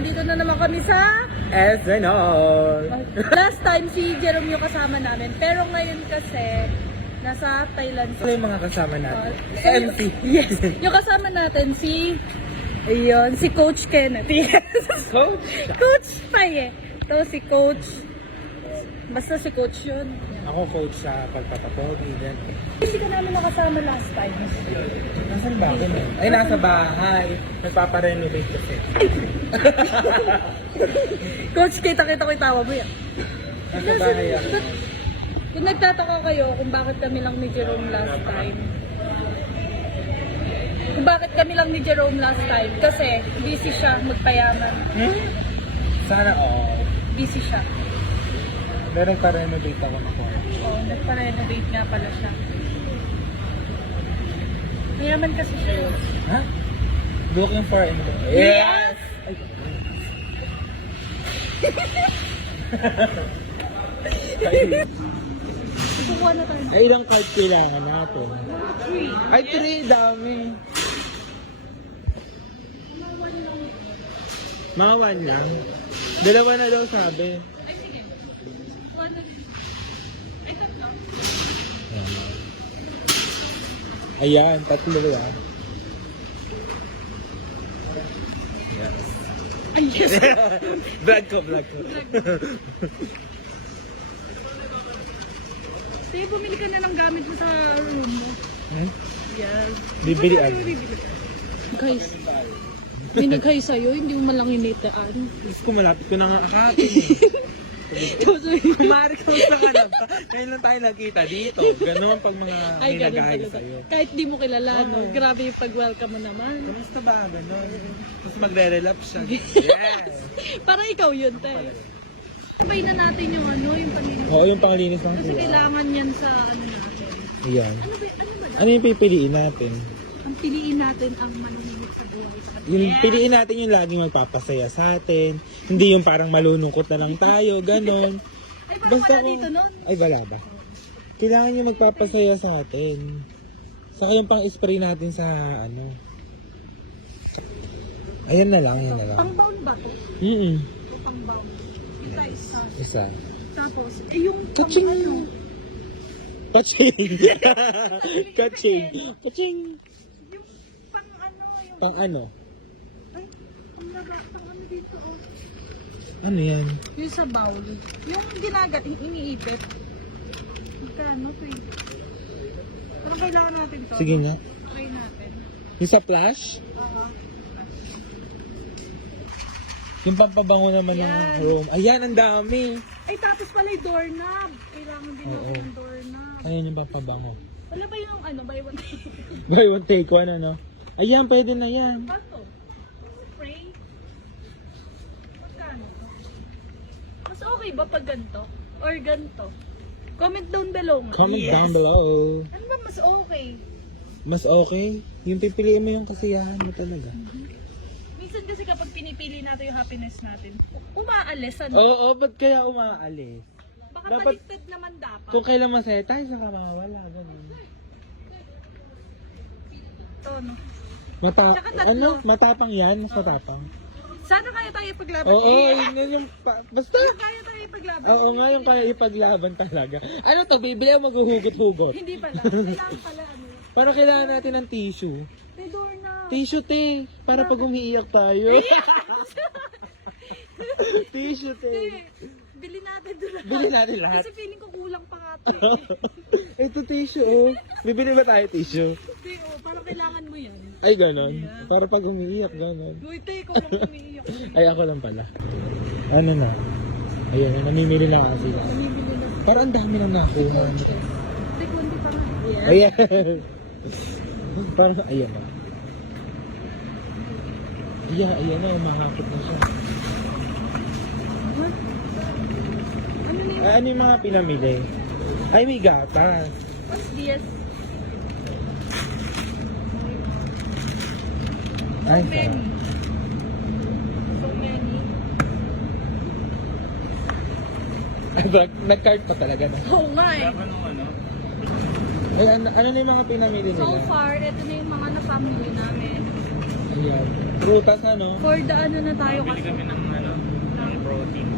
nandito na naman kami sa... SNL! Last time si Jerome yung kasama namin, pero ngayon kasi nasa Thailand. Ano yung mga kasama natin? So, MC! Yes! Yung kasama natin si... Ayun, si Coach Kenneth. Yes. Coach? Coach Paye. Ito si Coach. Basta si Coach yun. Ako coach sa pagpapapogi. Hindi ka namin nakasama last time. Nasaan ba ako nun? Ay, nasa bahay. Nagpaparenovate kasi. Coach, kita-kita ko yung tawa mo yan. Nasa bahay ako. Kung nagtataka kayo kung bakit kami lang ni Jerome last time. Kung bakit kami lang ni Jerome last time. Kasi busy siya magpayaman. Sana all. Busy siya. Pero nagpa-renovate ako na po. Oo, nagpa-renovate nga pala siya. Mayaman kasi siya. Ha? Looking for him. Yes! Kukuha na tayo. Ay, ilang card kailangan natin? Three. Ay, 3, dami. Mga 1 lang. Dalawa na daw sabi. Ay, sige. Kuha na. Ay, tatlo. Ayan, 3 ah. Ay, yes. Vlog ko. Sige, bumili ka na ng gamit mo sa room mo. Yes. Bibili ano? Guys, binigay sa'yo, hindi mo malang hinitaan. Gusto ko malapit ko na nga akapin. Kumari ka sa kanila. Ngayon lang tayo nakita dito. Ganon pag mga Ay, ganun nilagay talaga. sa'yo. Kahit di mo kilala, no? Grabe yung pag-welcome mo naman. Kamusta ba? Ganon. Tapos magre-relapse siya. Yes! Parang ikaw yun, te. Sabay na natin yung ano, yung panlinis. Oo, yung panglinis ng Kasi tuwa. kailangan yan sa ano natin. Ayan. Ano ba? Ano yung pipiliin natin? Ang piliin natin ang manunungit sa buhay. Yung piliin natin yung laging magpapasaya sa atin. Hindi yung parang malulungkot na lang tayo, ganon. Ay, parang wala dito nun. Ay, wala ba? Kailangan yung magpapasaya sa atin. Saka yung pang-spray natin sa ano. Ayan na lang, yan na lang. Pang-bound ba to? O pang-bound? Ito isa. Isa. Tapos, yung Kaching! ano? Kaching! Kaching! Kaching! Yung pang-ano? Yung... Pang ano? Ay, ang laga. Pang-ano dito, oh. Ano yan? Yung sa bowl. Yung ginagat, iniipit. Magkano to eh? Parang kailangan natin to. Sige nga. Try natin. Yung sa flash? Oo. Yung pampabango naman ng Yan. room. Ayan, ang dami! Ay, tapos pala yung doorknob. Kailangan din Oo. natin yung doorknob. Ayan yung pampabango. Wala ba yung ano, buy one take? Buy one take one, ano? Ayan, pwede na yan. Bato. Spray. Magkano to? Mas okay ba pag ganito? Or ganito? Comment down below nga. Comment down below. Ano ba mas okay? Mas okay? Yung pipiliin mo yung kasiyahan mo talaga. Minsan kasi kapag pinipili natin yung happiness natin, umaalis ano? Oo, ba't kaya umaalis? Baka dapat- baliktad naman dapat. Kung kailan masaya tayo, saka mawawala. Ganun. Ito, no? Tsaka tatlo. Ano? Matapang yan? Mas matapang? Sana kaya tayo ipaglaban. Oo, yun yung... basta... Kaya tayo ipaglaban. Oo nga, yung kaya ipaglaban talaga. Ano to, bibili ang maghuhugot-hugot? Hindi pala. Kailangan pala ano. Para kailangan natin ng tissue. May door na. Tissue, te. Para pag umiiyak tayo. Tissue, te. Bili natin doon. Bili natin lahat. Kasi feeling ko kulang pa nga ito Ito tissue, oh. Bibili ba tayo tissue? Hindi, oh. Parang kailangan mo yan. Ay, ganon. Para pag umiiyak, ganon. Uy, te, ikaw lang umiiyak. Ay, ako lang pala. Ano na? Ayun, namimili na kasi sila. Bumibili na. Parang ang dami nang nakuha. Te, kundi pa nga. Yes. Ayan. Parang, ayan na. Ayan na, mahakot na siya. What? Ano na yun? Ay, ano yung mga pinamili? Ay, may gatas. What's this? Ay, Many. sarap. So many. Ay, nag-card pa talaga na. Oh my! Ay, ano na yung mga pinamili So nila? far, ito na yung mga napamili namin. Ayan. Prutas ano? For the ano na tayo Bumili kasi. kami ng ano, ng protein.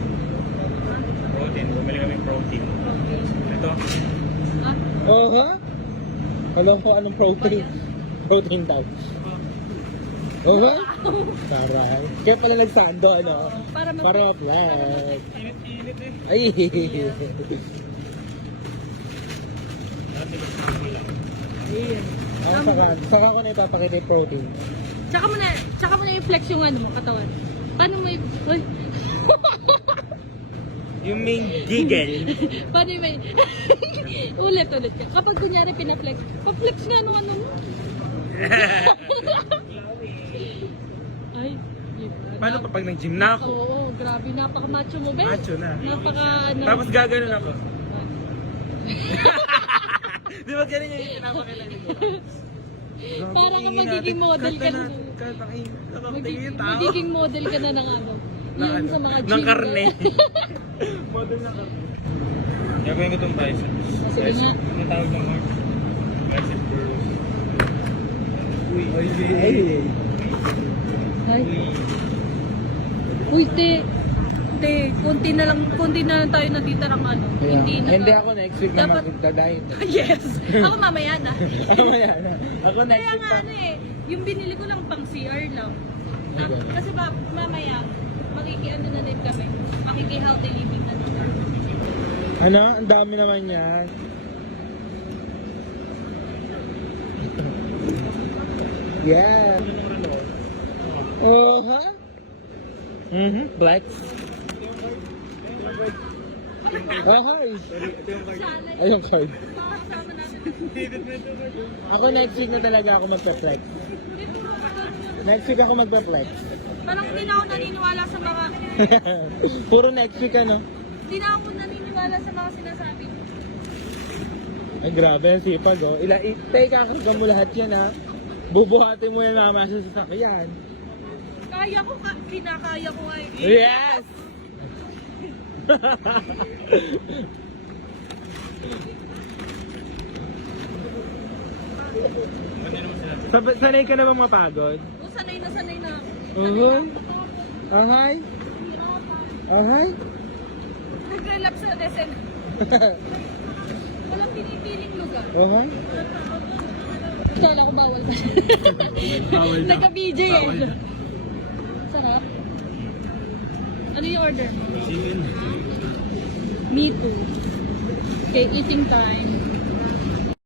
Bumili kami ng protein. Ito, Ah, Oh, ha? Alam ko anong protein. Protein daw. Oh, ha? Taray. Kaya pala nagsando, ano? para mas... Para ma-flat. init-init eh. Ay! Dati gusto lang. Ayan. Ang saka ko na ipapakita yung protein. Tsaka mo na i-flex yung ano, katawan. Paano mo Uy. Yung main giggle. Paano may... ulit. Kapag kunyari pinaflex, pa-flex nga nung ano mo. Ay, iba. Paano kapag nag-gym na ako? Oo, grabe. Napaka-macho mo, Ben. Macho na. Napaka... Ano, Tapos gaganon ako. Di ba ganun yung pinapakita niyo? Para ka magiging model ka na. Magiging model ka na ng ano. Yung sa mga gym. Ng karne. Model ng karne. Gagawin ko itong biceps. Sige nga. Ano tawag ng mga bicep curls? Uy. Ay! Ay. Uy, konti na lang tayo natita ng ano. Hindi ako next week na Dapat- magda-diet. Yes! Ako mamaya na. Ano ba yan? Ako next Kaya week nga pa. ano eh, yung binili ko lang pang CR lang. Okay. Kasi mamaya, makikiano na din kami. Makiki-healthy living na din. Ano? Ang dami naman yan. Yeah. Oh, ha? Black. Oh, hi. Sana Ay, yung card. kasama natin. Ako next week na talaga ako magpa-flex. Next week ako magpa-flex. Parang hindi na ako naniniwala sa mga... Puro next week ano? Hindi na ako naniniwala sa mga sinasabi. Ay, grabe ang sipag oh. Kakakarga mo lahat yan ha. Bubuhatin mo yan naman sa sasakyan. Kaya ko, kinakaya ko nga eh. Yes! Sanay ka na bang mapagod? O, sanay na ako. Uhuy. Ahay. Ahay. Nag-relapse na desen. Walang pinipiling lugar. Ahay. Kala ko bawal pa. Bawal daw. Nagka-BJ eh. Bawal daw. Sarap. Ano yung order mo? Chicken. Me too. Okay, eating time.